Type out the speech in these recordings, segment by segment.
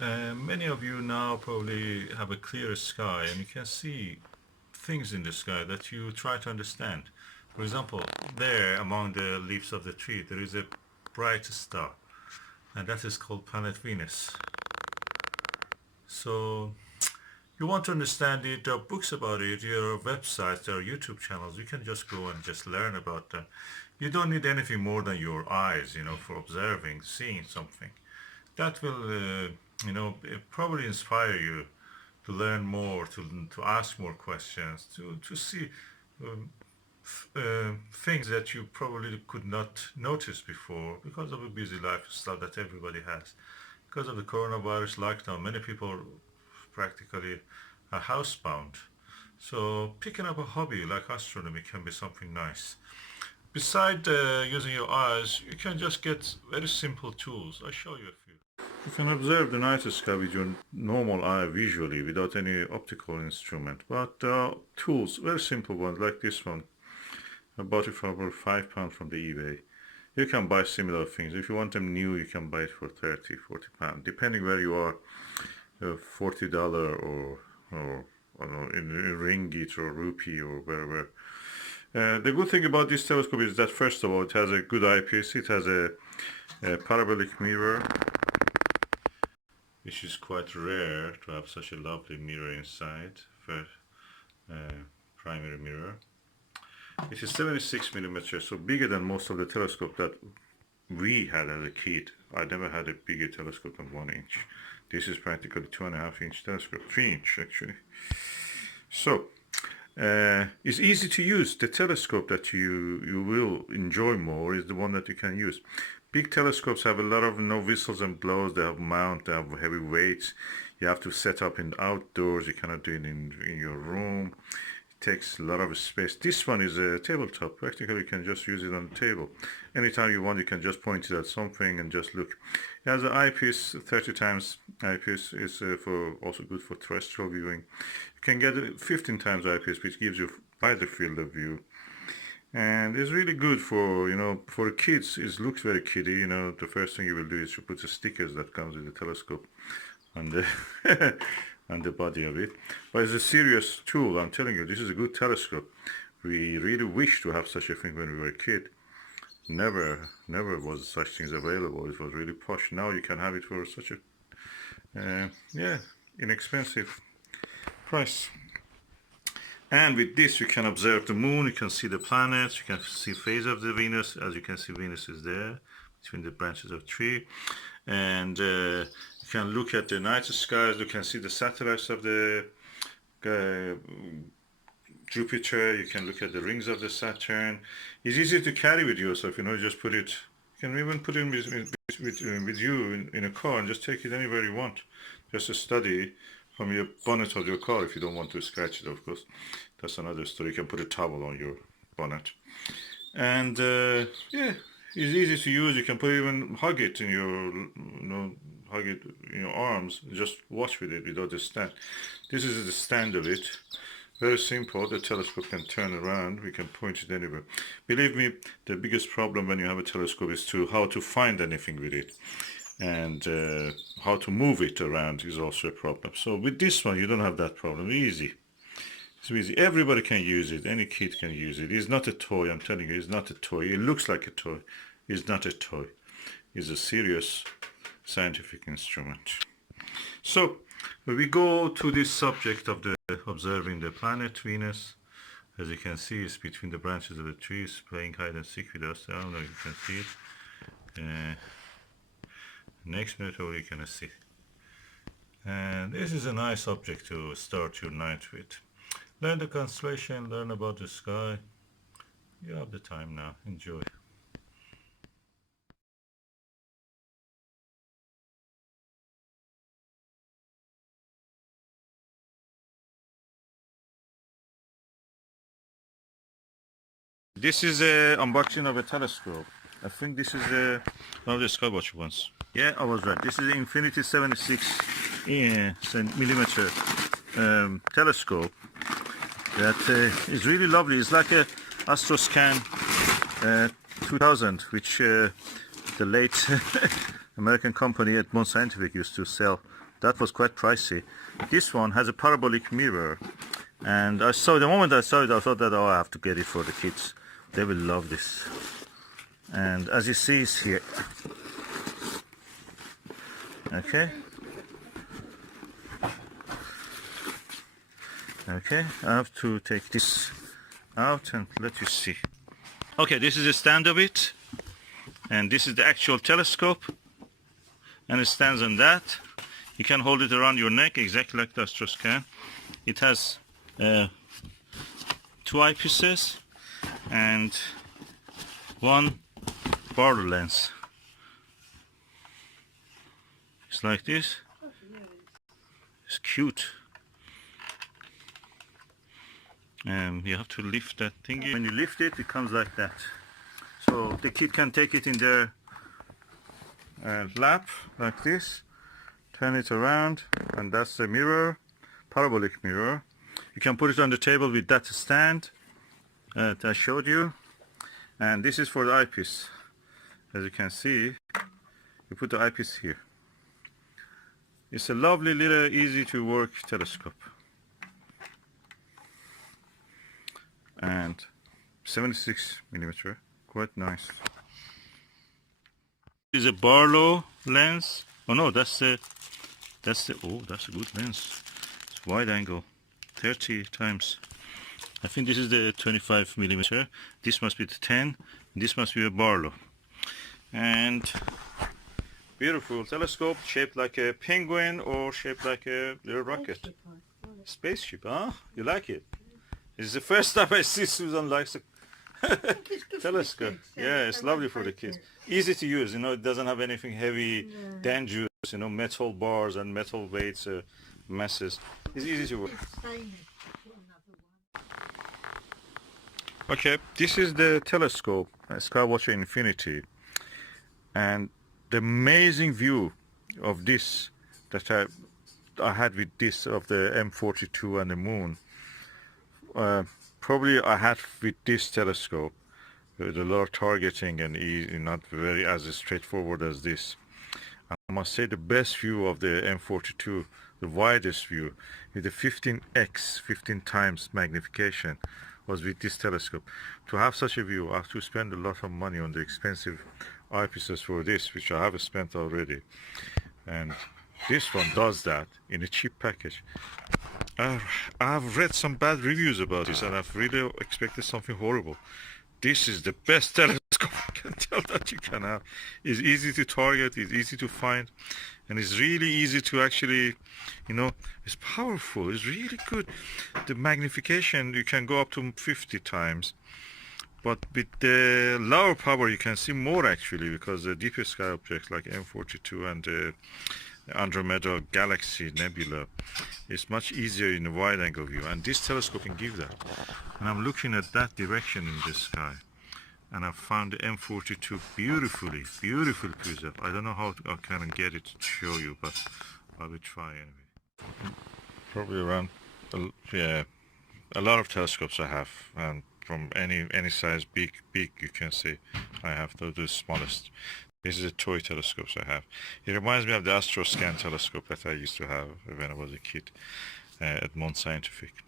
Many of you now probably have a clear sky and you can see things in the sky that you try to understand. For example, there among the leaves of the tree, there is a bright star, and that is called planet Venus. So, you want to understand it, there are books about it, there are websites, there are YouTube channels. You can just go and just learn about them. You don't need anything more than your eyes, for observing, seeing something. That will, probably inspire you to learn more, to ask more questions, to see um, things that you probably could not notice before because of a busy lifestyle that everybody has. Because of the coronavirus lockdown, many people practically are housebound. So picking up a hobby like astronomy can be something nice. Besides using your eyes, you can just get very simple tools. I'll show you a few. You can observe the night sky with your normal eye visually without any optical instrument. But tools, very simple ones like this one. I bought it for about £5 from the eBay. You can buy similar things. If you want them new, you can buy it for 30, £40. Depending where you are, $40 or I don't know, in ringgit or rupee or wherever. The good thing about this telescope is that first of all, it has a good eyepiece. It has a parabolic mirror, which is quite rare to have such a lovely mirror inside for primary mirror. It is 76 millimeters, so bigger than most of the telescope that we had as a kid. I never had a bigger telescope than 1 inch. This is practically 2.5 inch telescope, 3 inch actually. So it's easy to use. The telescope that you will enjoy more is the one that you can use. Big telescopes have a lot of whistles and blows. They have mount, they have heavy weights. You have to set up in outdoors. You cannot do it in your room. It takes a lot of space. This one is a tabletop. Practically, you can just use it on the table. Anytime you want, you can just point it at something and just look. It has an eyepiece, 30 times eyepiece. It's for also good for terrestrial viewing. You can get a 15 times eyepiece, which gives you wider field of view. And it's really good for kids. It looks very kiddie. The first thing you will do is to put the stickers that comes with the telescope on the on the body of it. But it's a serious tool. I'm telling you, this is a good telescope. We really wish to have such a thing when we were a kid. Never was such things available. It was really posh. Now you can have it for such a inexpensive price. And with this, you can observe the moon, you can see the planets, you can see phase of the Venus. As you can see, Venus is there between the branches of tree. And you can look at the night skies, you can see the satellites of the Jupiter, you can look at the rings of the Saturn. It's easy to carry with yourself, just put it, you can even put it with you in a car and just take it anywhere you want. Just to study from your bonnet of your car if you don't want to scratch it, of course. That's another story. You can put a towel on your bonnet. And it's easy to use. You can even hug it in your arms. Just watch with it without the stand. This is the stand of it. Very simple. The telescope can turn around. We can point it anywhere. Believe me, the biggest problem when you have a telescope is how to find anything with it. And how to move it around is also a problem. So with this one, you don't have that problem. Easy. It's easy. Everybody can use it. Any kid can use it. It's not a toy. I'm telling you, it's not a toy. It looks like a toy. It's not a toy. It's a serious scientific instrument. So we go to this subject of the observing the planet Venus. As you can see, it's between the branches of the trees, playing hide and seek with us. I don't know if you can see it. Next minute over you can see. And this is a nice object to start your night with. Learn the constellation, learn about the sky. You have the time now. Enjoy. This is an unboxing of a telescope. I think this is one of the Skywatcher ones. Yeah, I was right. This is the Infinity 76 millimeter telescope that is really lovely. It's like a Astroscan 2000, which the late American company Edmond Scientific used to sell that was quite pricey. This one has a parabolic mirror, and I saw, the moment I saw it, I thought that, oh, I have to get it for the kids. They will love this. And as you see, it's here. Okay. Okay, I have to take this out and let you see. Okay, this is the stand of it, and this is the actual telescope, and it stands on that. You can hold it around your neck exactly like the Astroscan. It has 2 eyepieces and 1 Barlow lens. It's like this. It's cute. You have to lift that thing. When you lift it, it comes like that. So the kid can take it in their lap like this, turn it around, and that's the mirror, parabolic mirror. You can put it on the table with that stand that I showed you, and this is for the eyepiece. As you can see, you put the eyepiece here. It's a lovely little easy to work telescope, and 76 millimeter, quite nice. This is a Barlow lens. Oh no, that's oh, that's a good lens. It's wide angle, 30 times. I think this is the 25 millimeter. This must be the 10. This must be a Barlow. And beautiful telescope, shaped like a penguin or shaped like a little rocket. Spaceship, huh? You like it? This is the first time I see Susan likes a telescope. Yeah, it's lovely for the kids. Easy to use, you know, it doesn't have anything heavy, dangerous, you know, metal bars and metal weights, masses. It's easy to work. Okay, this is the telescope, Skywatcher Infinity. And the amazing view of this that I had with this of the M42 and the moon, probably I had with this telescope with a lot of targeting and easy, not very as straightforward as this. I must say the best view of the M42, the widest view with the 15x, 15 times magnification, was with this telescope. To have such a view, I have to spend a lot of money on the expensive eyepieces for this, which I have spent already, and this one does that in a cheap package. I've read some bad reviews about this, and I've really expected something horrible. This is the best telescope I can tell that you can have. It's easy to target, it's easy to find, and it's really easy to actually, you know, it's powerful, it's really good. The magnification, you can go up to 50 times. But with the lower power you can see more actually, because the deepest sky objects like M42 and the Andromeda Galaxy Nebula is much easier in a wide angle view, and this telescope can give that. And I'm looking at that direction in the sky, and I found the M42 beautifully preserved. I don't know how I can get it to show you, but I will try anyway. Probably around, yeah, a lot of telescopes I have, and from any size, big you can see I have the smallest. This is a toy telescopes I have. It reminds me of the Astroscan telescope that I used to have when I was a kid at Mount Scientific,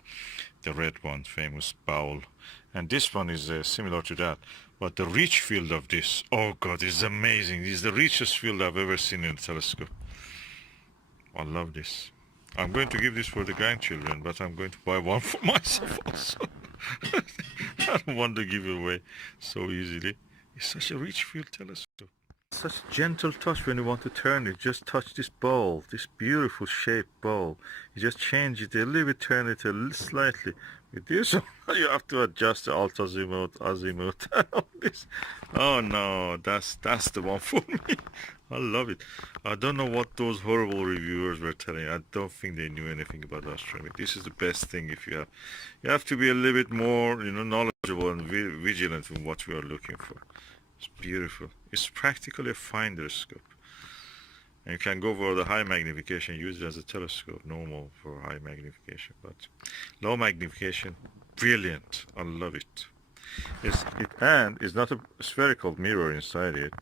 the red one, famous bowl. And this one is similar to that, but the reach field of this, oh god, it's amazing. This is the richest field I've ever seen in a telescope. I love this. I'm going to give this for the grandchildren, but I'm going to buy one for myself also. I don't want to give it away so easily. It's such a rich field telescope. Such gentle touch when you want to turn it. Just touch this ball, this beautiful shaped ball. You just change it a little bit, turn it a little slightly. With this one, you have to adjust the alt azimuth, all this. Oh no, that's the one for me. I love it. I don't know what those horrible reviewers were telling. I don't think they knew anything about astronomy. This is the best thing. If you have to be a little bit more, you know, knowledgeable and vigilant in what we are looking for. It's beautiful. It's practically a finder scope. And you can go for the high magnification, use it as a telescope, normal for high magnification, but low magnification, brilliant. I love it. And it's not a spherical mirror inside it.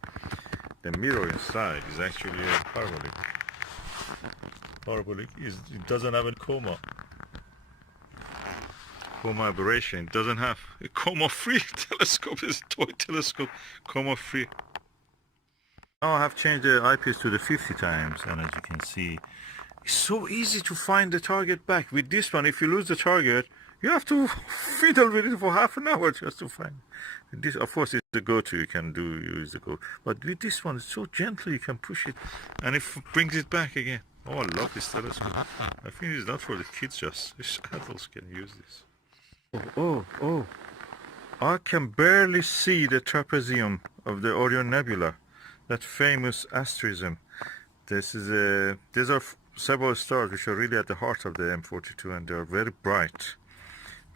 The mirror inside is actually a parabolic. parabolic. It doesn't have a coma aberration. It doesn't have a coma-free telescope. It's a toy telescope, coma-free. Now I have changed the eyepiece to the 50 times, and as you can see, it's so easy to find the target back. With this one, if you lose the target, you have to fiddle with it for half an hour just to find it. This, of course, is the go-to. You can use the go. But with this one, it's so gentle. You can push it, and it brings it back again. Oh, I love this telescope. I think it's not for the kids, just adults can use this. Oh! I can barely see the trapezium of the Orion Nebula, that famous asterism. These are several stars which are really at the heart of the M42, and they are very bright,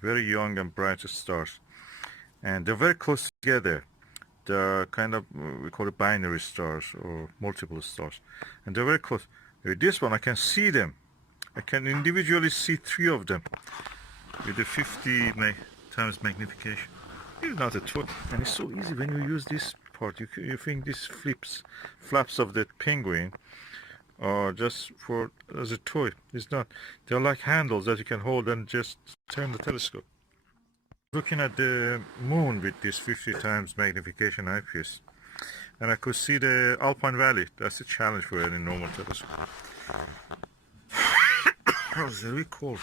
very young and bright stars, and they're very close together. They're kind of, we call it binary stars or multiple stars, and they're very close. With this one, I can see them. I can individually see 3 of them with the 50 times magnification. It's not a toy, and it's so easy when you use this part. You think these flaps of the penguin are just as a toy. It's not. They're like handles that you can hold and just turn the telescope. Looking at the moon with this 50 times magnification eyepiece, and I could see the Alpine Valley. That's a challenge for any normal telescope. It was very cold.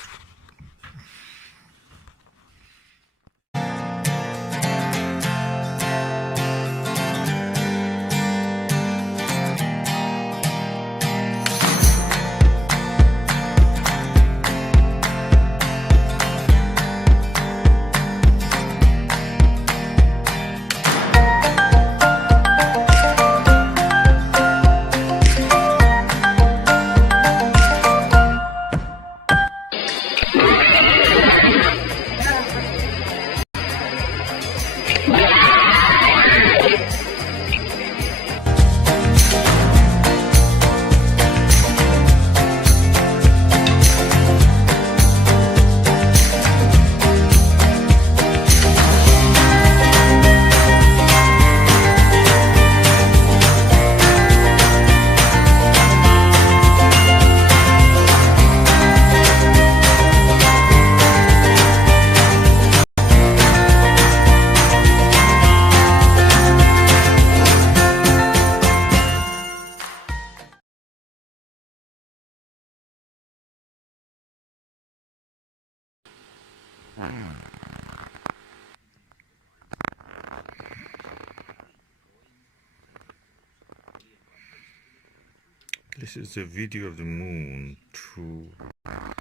This is the video of the moon through a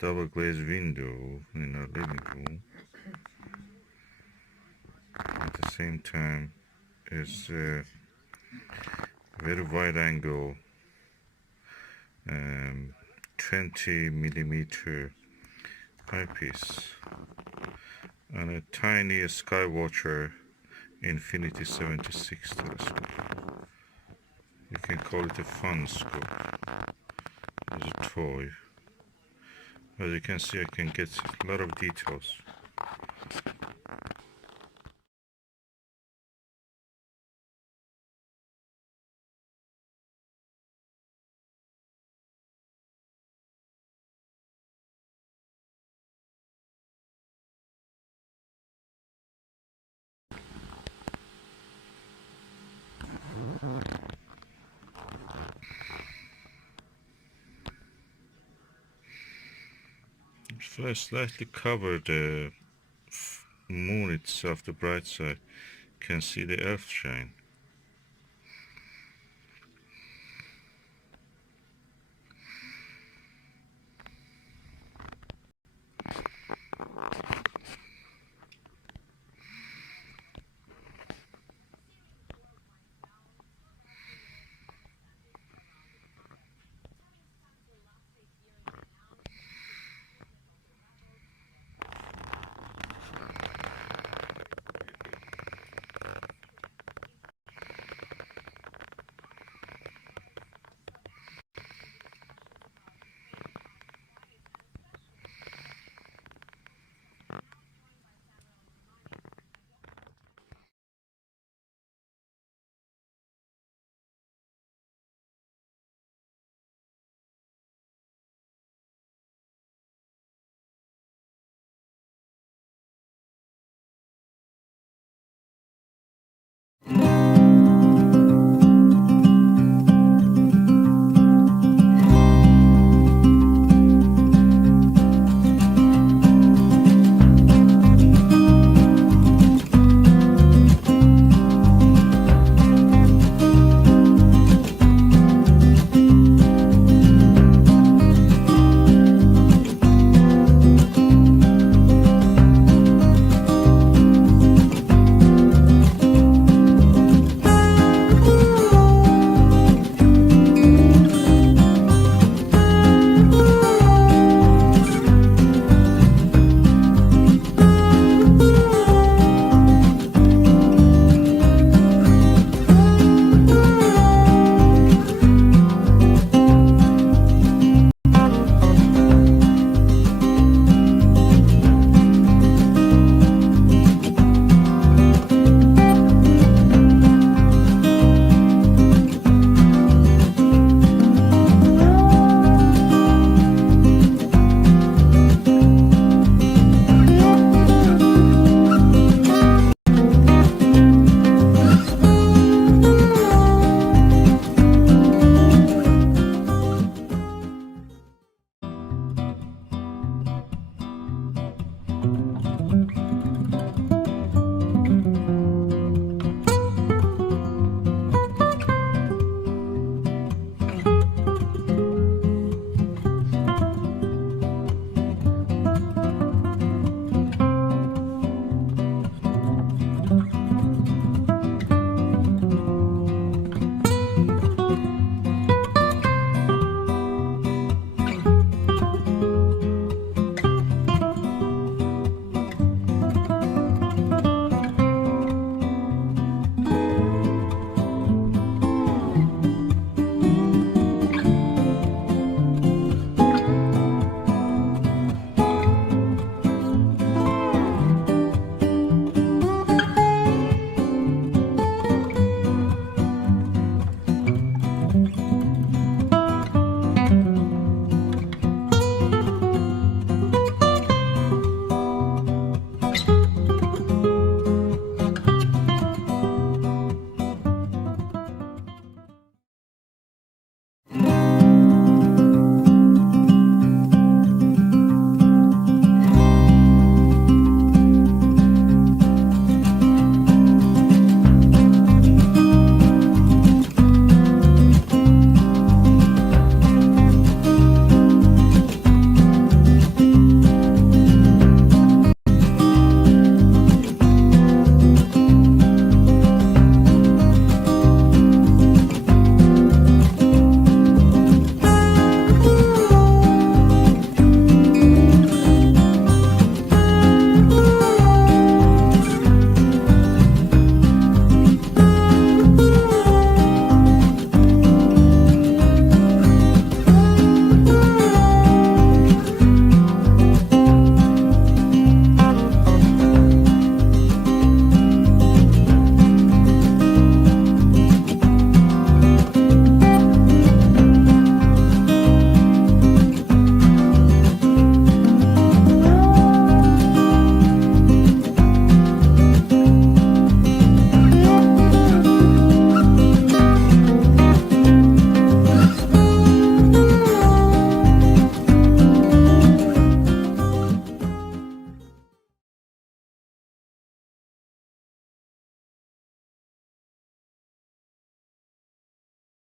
double glazed window in our living room. At the same time, it's a very wide angle 20 millimeter eyepiece and a tiny Skywatcher Infinity 76 telescope. You can call it a fun scope as a toy. As you can see, I can get a lot of details. If I slightly cover the moon itself, the bright side, you can see the earth shine.